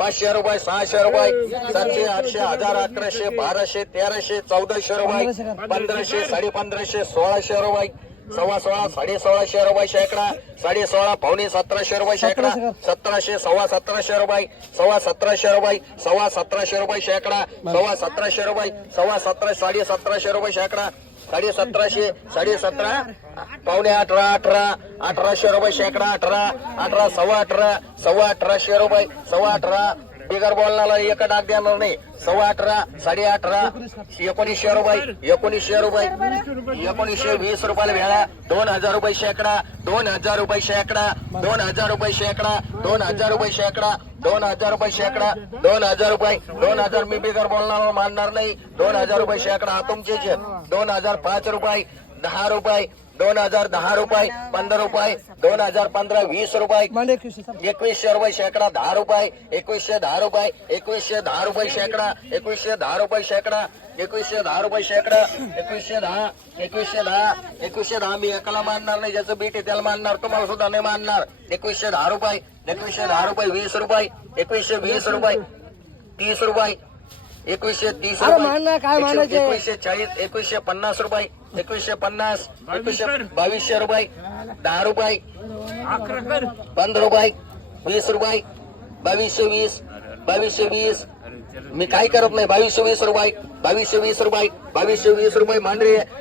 500 रुपये 600 रुपये 700 800 1000 1100 1200 1300 1400 रुपये 1500 1550 1600 रुपये 16.5 16.5 रुपये शेकडा 16.5 पावणे 1700 रुपये शेकडा 1700 1700 रुपये 1700 रुपये 1700 रुपये शेकडा 1700 रुपये 17 1700 रुपये शेकडा 1750 17.5 पावणे 18 1800 रुपये शेकडा 18 18 रुपये 18 बिगर बोलण्याला एक डाग देणार नाही 18 18.5 1900 रुपये 1920 रुपयाला भेळा 2000 रुपये शेकडा 2000 रुपये शेकडा 2000 रुपये शेकडा 2000 रुपये शेकडा 2000 रुपये शेकडा 2000 रुपये 2000 मी बिगर बोलणार मानणार नाही 2000 रुपये शेकडा हा तुमचे 2005 रुपये 10 रुपये 2010 रुपये 15 रुपये 2015 20 रुपये 2100 रुपये शेकडा 10 रुपये 2110 रुपये 2110 रुपये शेकडा 2110 रुपये शेकडा 2110 रुपये शेकडा 2110 मी एकाला मानणार नाही ज्याचं बीट आहे त्याला मानणार तुम्हाला सुद्धा नाही मानणार 2110 रुपये 2110 रुपये 20 रुपये 2120 रुपये 30 रुपये 2130 रुपये 2140 2150 रुपये 2150 2200 रुपये 10 रुपये 15 रुपये 20 रुपये 2220 मी काय करत नाही 2220 रुपये 2220 रुपये 2220 रुपये मांडरे